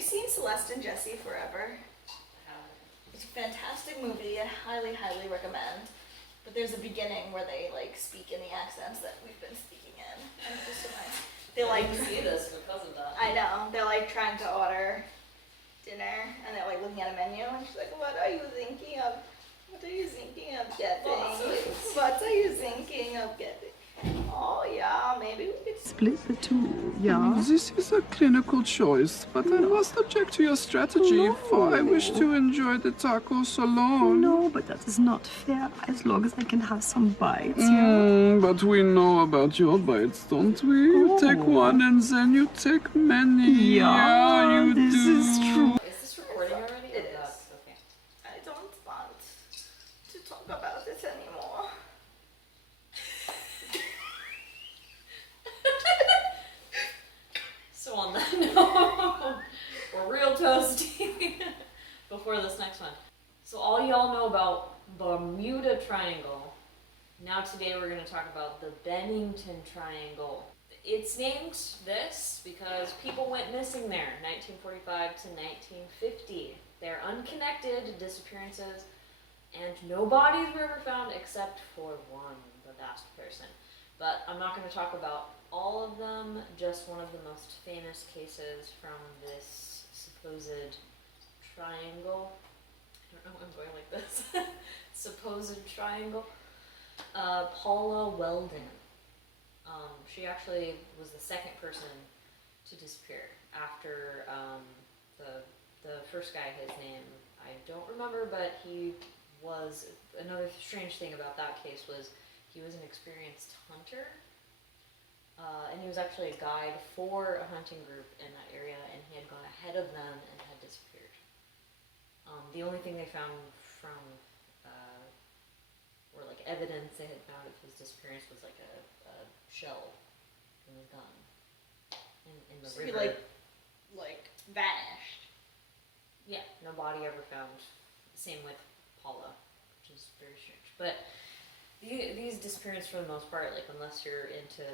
you seen Celeste and Jesse Forever? It's a fantastic movie. I highly, highly recommend. But there's a beginning where they like speak in the accents that we've been speaking in, and it's just so nice. They like see this because of that. I know. They're like trying to order dinner, and they're like looking at a menu, and she's like, "What are you thinking of? What are you thinking of getting? What are you thinking of getting? Oh yeah, maybe we could Split the two, yeah. This is a clinical choice, but I must object to your strategy, for I wish to enjoy the tacos alone. No, but that is not fair, as long as I can have some bites, yeah? But we know about your bites, don't we? You take one and then you take many. Yeah, you this do. is true. Is this recording already? It Or is. that's okay. I don't want to talk about it anymore. So on that note, we're real toasty before this next one. So all y'all know about Bermuda Triangle. Now today we're going to talk about the Bennington Triangle. It's named this because people went missing there 1945 to 1950. They're unconnected disappearances, and no bodies were ever found except for one, the last person. But I'm not going to talk about all of them, just one of the most famous cases from this supposed triangle. I don't know why I'm going like this. Supposed triangle. Paula Weldon. She actually was the second person to disappear after the first guy, his name I don't remember, but he was, another strange thing about that case was he was an experienced hunter. And he was actually a guide for a hunting group in that area, and he had gone ahead of them and had disappeared. The only thing they found from, or like evidence they had found of his disappearance was like a shell in his gun in the So river. he like vanished. Yeah, no body ever found. Same with Paula, which is very strange. But these disappearances, for the most part, like unless you're into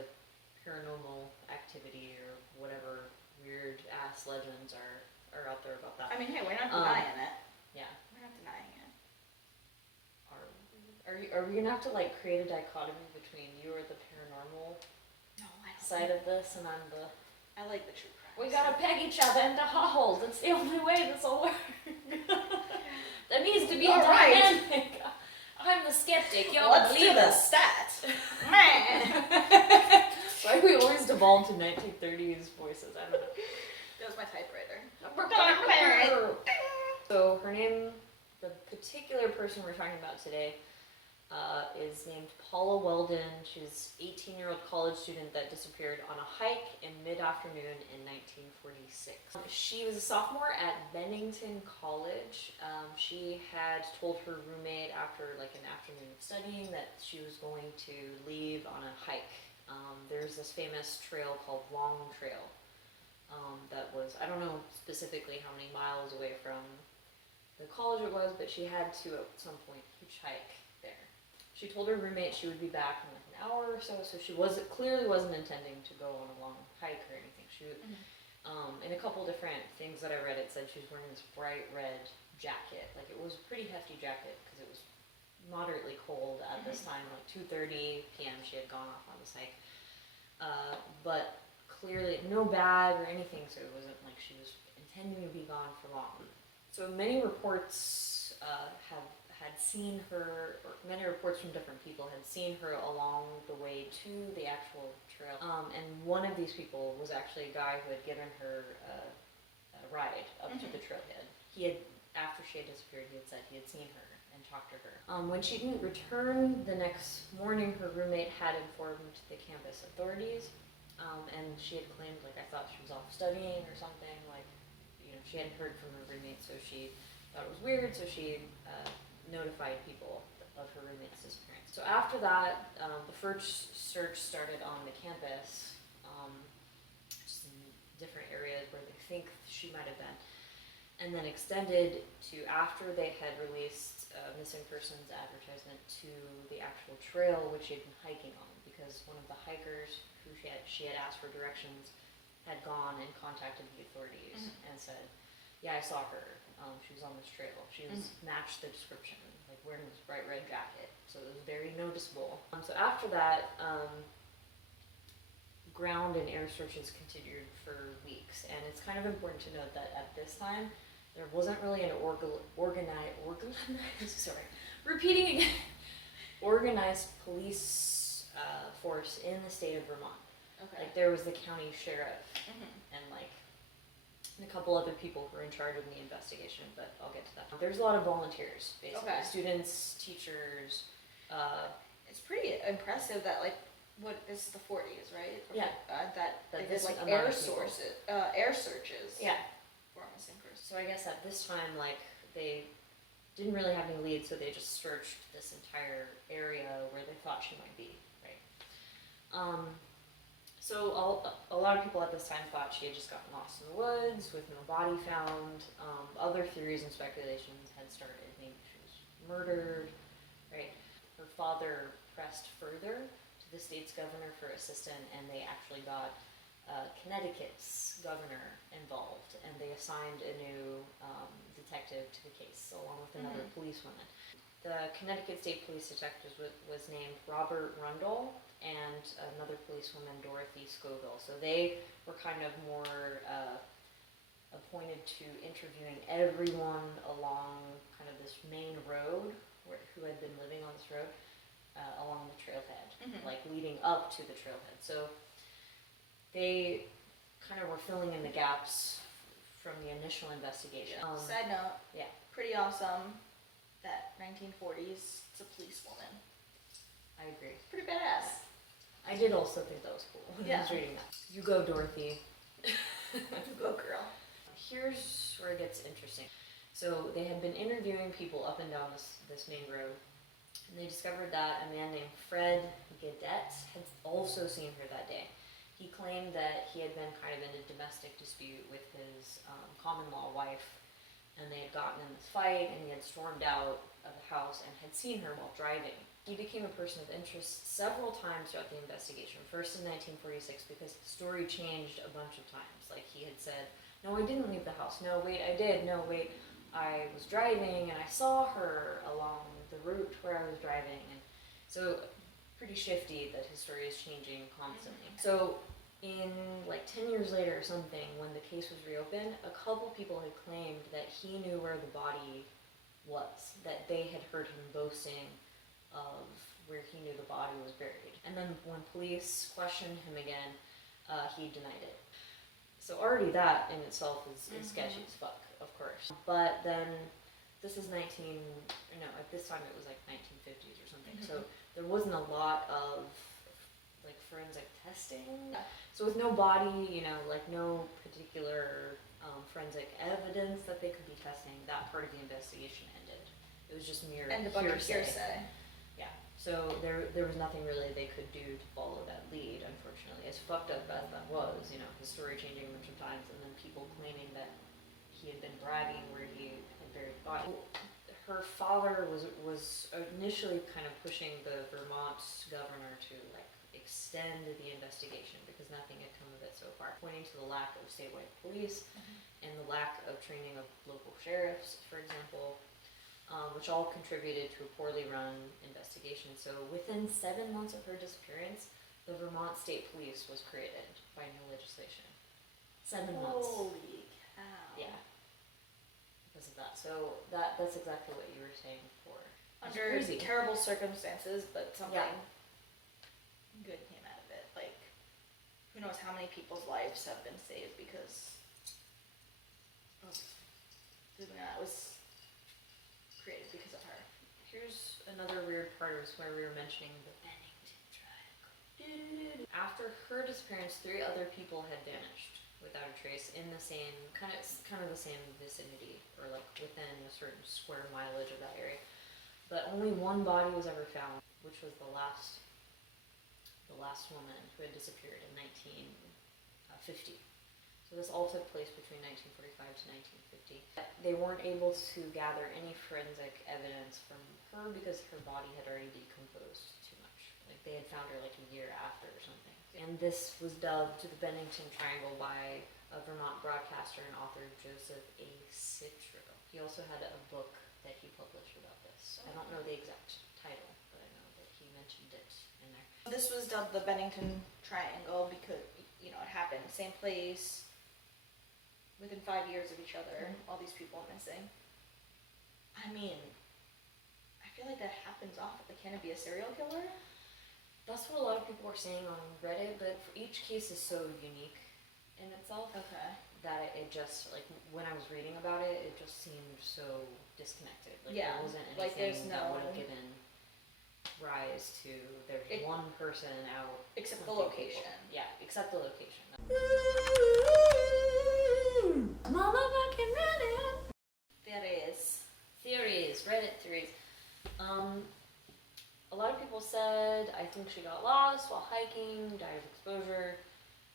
paranormal activity or whatever weird ass legends are out there about that. I mean, hey, we're not denying it. Yeah. We're not denying it. Are we gonna have to like create a dichotomy between you are the paranormal No, I don't. side of this and I'm the I like the true crime. we gotta peg each other into holes. It's the only way this will work. There needs to be a All right. dynamic. I'm the skeptic. You're Let's the do believer. the stat. Man. Why do we always devolve to 1930s voices? I don't know. That was my typewriter. So her name, the particular person we're talking about today, is named Paula Weldon. She's an 18-year-old college student that disappeared on a hike in mid-afternoon in 1946. She was a sophomore at Bennington College. She had told her roommate after like an afternoon of studying that she was going to leave on a hike. There's this famous trail called Long Trail that was, I don't know specifically how many miles away from the college it was, but she had to at some point hitchhike there. She told her roommate she would be back in like an hour or so she clearly wasn't intending to go on a long hike or anything. She in a couple different things that I read, it said she was wearing this bright red jacket. Like it was a pretty hefty jacket because it was moderately cold at this time, like 2:30 p.m. she had gone off on this hike. But clearly no bag or anything, so it wasn't like she was intending to be gone for long. So many reports had seen her, or many reports from different people had seen her along the way to the actual trail. And one of these people was actually a guy who had given her a ride up to the trailhead. He had, after she had disappeared, he had said he had seen her and talked to her. When she didn't return the next morning, her roommate had informed the campus authorities, and she had claimed, like, I thought she was off studying or something, like, you know, she hadn't heard from her roommate, so she thought it was weird, so she notified people of her roommate's disappearance. So after that, the first search started on the campus, just in different areas where they think she might have been, and then extended to after they had released a missing persons advertisement to the actual trail which she had been hiking on, because one of the hikers who she had asked for directions had gone and contacted the authorities and said, yeah, I saw her. She was on this trail. She was matched the description, like wearing this bright red jacket. So it was very noticeable. So after that, ground and air searches continued for weeks. And it's kind of important to note that at this time, there wasn't really an organized police force in the state of Vermont. Okay. Like there was the county sheriff and like a couple other people who were in charge of the investigation, but I'll get to that. There's a lot of volunteers, basically. Okay. Students, teachers. It's pretty impressive that like, what is the 40s, right? Yeah. That they did this like amount of people. air searches. Yeah. For a missing person. So I guess at this time, like, they didn't really have any leads, so they just searched this entire area where they thought she might be, right? So a lot of people at this time thought she had just gotten lost in the woods with no body found. Other theories and speculations had started. Maybe she was murdered, right? Her father pressed further to the state's governor for assistance, and they actually got Connecticut's governor involved, and they assigned a new detective to the case, along with another policewoman. The Connecticut State Police detective was named Robert Rundle, and another policewoman, Dorothy Scoville. So they were kind of more appointed to interviewing everyone along kind of this main road, who had been living on this road, along the trailhead, like leading up to the trailhead. So they kind of were filling in the gaps from the initial investigation. Side note. Yeah. Pretty awesome that 1940s, it's a policewoman. I agree. Pretty badass. I did also think that was cool when I was reading that. You go, Dorothy. Go, girl. Here's where it gets interesting. So they had been interviewing people up and down this main road, and they discovered that a man named Fred Gadet had also seen her that day. He claimed that he had been kind of in a domestic dispute with his common-law wife, and they had gotten in this fight, and he had stormed out of the house and had seen her while driving. He became a person of interest several times throughout the investigation. First in 1946, because the story changed a bunch of times. Like he had said, no, I didn't leave the house. No, wait, I did. No, wait, I was driving and I saw her along the route where I was driving. And so pretty shifty that his story is changing constantly. So in like 10 years later or something, when the case was reopened, a couple people had claimed that he knew where the body was, that they had heard him boasting of where he knew the body was buried. And then when police questioned him again, he denied it. So already that in itself is sketchy as fuck, of course. But then this is at this time it was like 1950s or something. So there wasn't a lot of like forensic testing. So with no body, like no particular forensic evidence that they could be testing, that part of the investigation ended. It was just mere And a bunch of hearsay. Yeah. So there was nothing really they could do to follow that lead, unfortunately. As fucked up as that was, his story changing a bunch of times, and then people claiming that he had been bragging where he had buried the body. Her father was initially kind of pushing the Vermont governor to like extend the investigation because nothing had come of it so far, pointing to the lack of statewide police and the lack of training of local sheriffs, for example, which all contributed to a poorly run investigation. So within 7 months of her disappearance, the Vermont State Police was created by new legislation. 7 months. Holy cow. Yeah. Because of that. So that's exactly what you were saying before. Under terrible circumstances, but something good came out of it. Like, who knows how many people's lives have been saved because of something that was created because of her. Here's another weird part was where we were mentioning the Bennington Triangle. After her disappearance, 3 other people had vanished without a trace in the same kind of the same vicinity, or like within a certain square mileage of that area. But only one body was ever found, which was the last woman who had disappeared in 1950. So this all took place between 1945 to 1950. They weren't able to gather any forensic evidence from her because her body had already decomposed too much. Like they had found her like a year after or something. And this was dubbed the Bennington Triangle by a Vermont broadcaster and author Joseph A. Citro. He also had a book that he published about this. I don't know the exact title, but I know that he mentioned it in there. This was dubbed the Bennington Triangle because, you know, it happened same place, within 5 years of each other. All these people missing. I mean, I feel like that happens often. Like, can it be a serial killer? That's what a lot of people are saying on Reddit, but each case is so unique in itself Okay. that it just, like, when I was reading about it, it just seemed so disconnected. Like, Yeah, there wasn't like, anything there's that would no- have given rise to there's It- one person out. Except the hunting people. location. Yeah, except the location. Motherfucking Reddit! Theories, Reddit theories. A lot of people said, I think she got lost while hiking, died of exposure,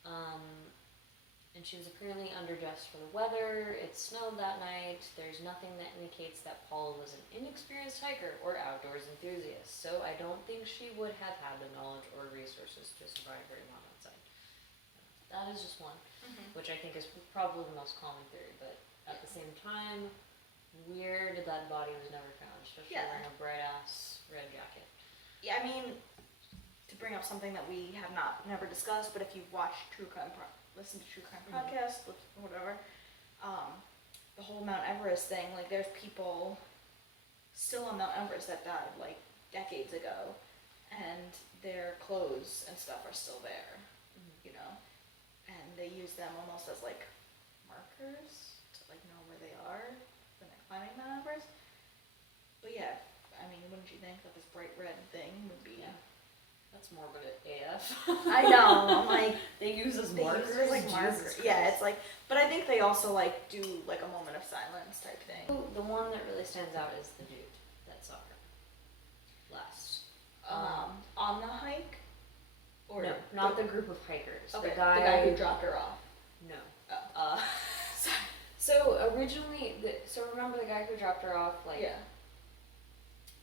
and she was apparently underdressed for the weather. It snowed that night. There's nothing that indicates that Paula was an inexperienced hiker or outdoors enthusiast, so I don't think she would have had the knowledge or resources to survive very long outside. That is just one, which I think is probably the most common theory, but at the same time, weird that body was never found, especially Yeah. wearing a bright-ass red jacket. Yeah, I mean, to bring up something that we have never discussed, but if you've watched listen to true crime podcasts, whatever, the whole Mount Everest thing, like there's people still on Mount Everest that died like decades ago, and their clothes and stuff are still there, you know, and they use them almost as like markers to like know where they are when they're climbing Mount Everest. But yeah, I mean, wouldn't you think that this bright red thing would be? Yeah. That's morbid AF. I know. I'm like, they use as they markers. use it as like Jesus markers. Christ. Yeah, it's like, but I think they also like do like a moment of silence type thing. The one that really stands out is the dude that saw her last. On the hike, or No, not the group of hikers. okay, The guy who dropped her off. No. Oh. So originally, so remember the guy who dropped her off? Like, Yeah.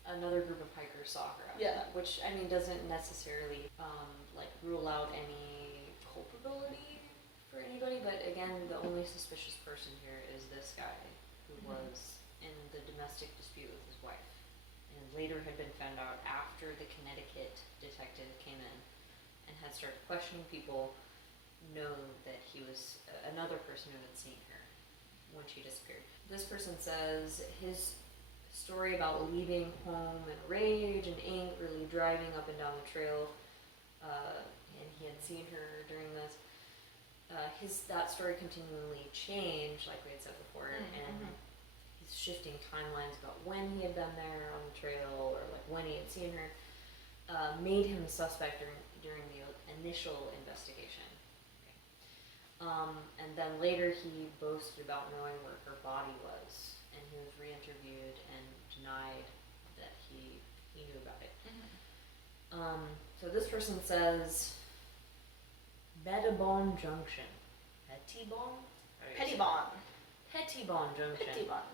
another group of hikers saw her after Yeah. that, which I mean doesn't necessarily like rule out any culpability for anybody, but again the only suspicious person here is this guy who was in the domestic dispute with his wife, and later had been found out after the Connecticut detective came in and had started questioning people, know that he was another person who had seen her when she disappeared. This person says his story about leaving home in rage and angrily driving up and down the trail, and he had seen her during this. That story continually changed, like we had said before, and he's shifting timelines about when he had been there on the trail or like when he had seen her, made him a suspect during the initial investigation. And then later he boasted about knowing where her body was, and he was re-interviewed and denied that he knew about it. So this person says Pettibon Junction. Pettibon? Pettibon Junction. Pettibon.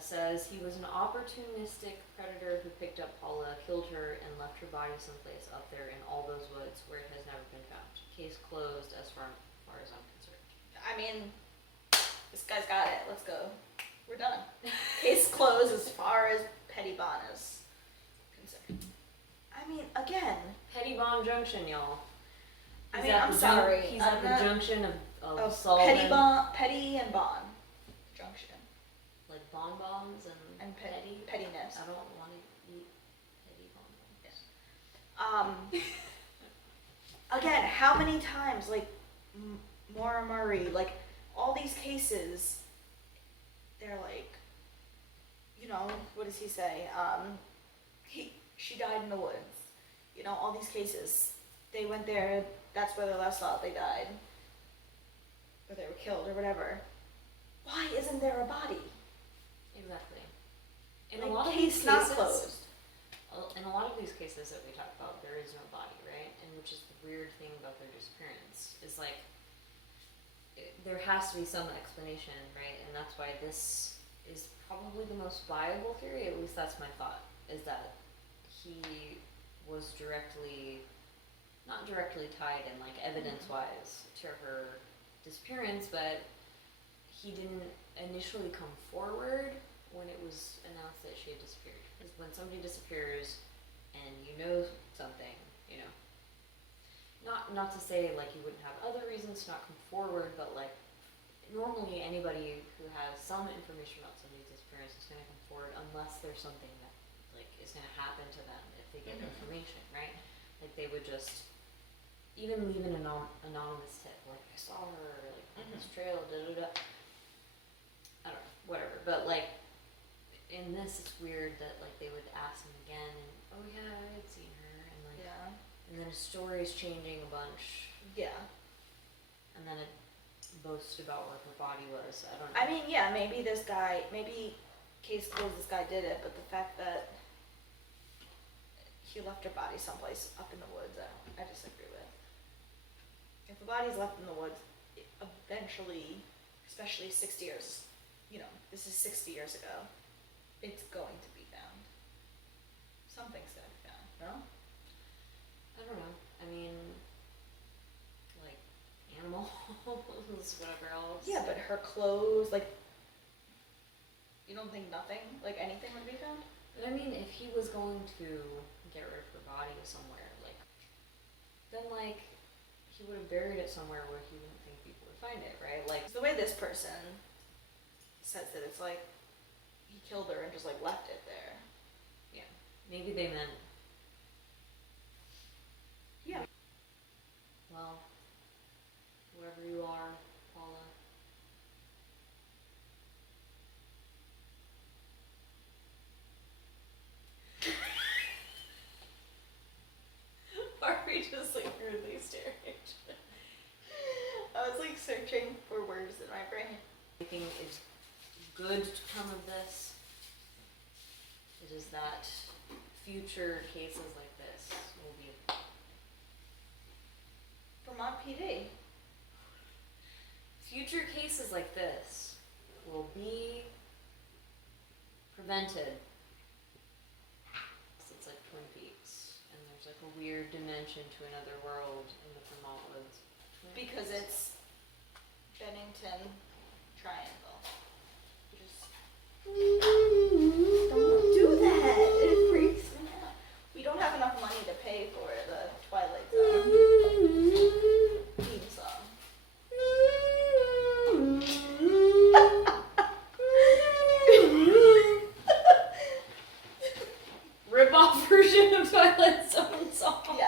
Says he was an opportunistic predator who picked up Paula, killed her, and left her body someplace up there in all those woods where it has never been found. Case closed as far as I'm concerned. I mean, this guy's got it. Let's go. We're done. Case closed as far as Pettibon is concerned. I mean, again. Pettibon Junction, y'all. I mean, I'm sorry. He's at the junction of Sullivan. Petty and Bon Junction. Like bonbons and petty. Pettiness. I don't want to eat petty bonbons. Again, how many times, like, Maura Murray, like, all these cases, they're like, you know, what does he say? She died in the woods. You know, all these cases, they went there, that's where they last thought they died. Or they were killed, or whatever. Why isn't there a body? Exactly. In Like, a lot of case these not cases, closed. in a lot of these cases that we talk about, there is no body, right? And which is the weird thing about their disappearance is like there has to be some explanation, right? And that's why this is probably the most viable theory. At least that's my thought. Is that he was not directly tied in like evidence-wise to her disappearance, but he didn't initially come forward when it was announced that she had disappeared. Because when somebody disappears and you know something, you know, not to say like you wouldn't have other reasons to not come forward, but like normally anybody who has some information about somebody's disappearance is going to come forward unless there's something that like is going to happen to them if they get information, right? Like they would just even leave an anonymous tip, like I saw her, like on this trail, da da da. I don't know, whatever. But like in this, it's weird that like they would ask him again, and oh yeah, I had seen her, and like and then his story's changing a bunch. Yeah. And then it boasts about where her body was. I don't know. I mean, yeah, maybe case closed, this guy did it, but the fact that he left her body someplace up in the woods, I disagree with. If the body's left in the woods, eventually, especially 60 years, you know, this is 60 years ago, it's going to be found. Something's going to be found, no? I don't know. I mean, like, animals, whatever else. Yeah, but her clothes, like, you don't think nothing, like anything would be found? But I mean, if he was going to get rid of her body somewhere, like, then, like, he would have buried it somewhere where he wouldn't think people would find it, right? Like, The way this person says it, it's like he killed her and just, like, left it there. yeah, maybe they meant, Yeah. well, whoever you are, Paula. Are we just like really staring at each other? I was, like, searching for words in my brain. Anything is good to come of this, it is that future cases like this will be Vermont PD. future cases like this will be prevented. It's like Twin Peaks, and there's like a weird dimension to another world in the Vermont woods. Because it's Bennington Triangle. Don't do that. It freaks me out. We don't have enough money to pay for the Twilight Zone theme song. Rip-off version of Twilight Zone song. Yeah.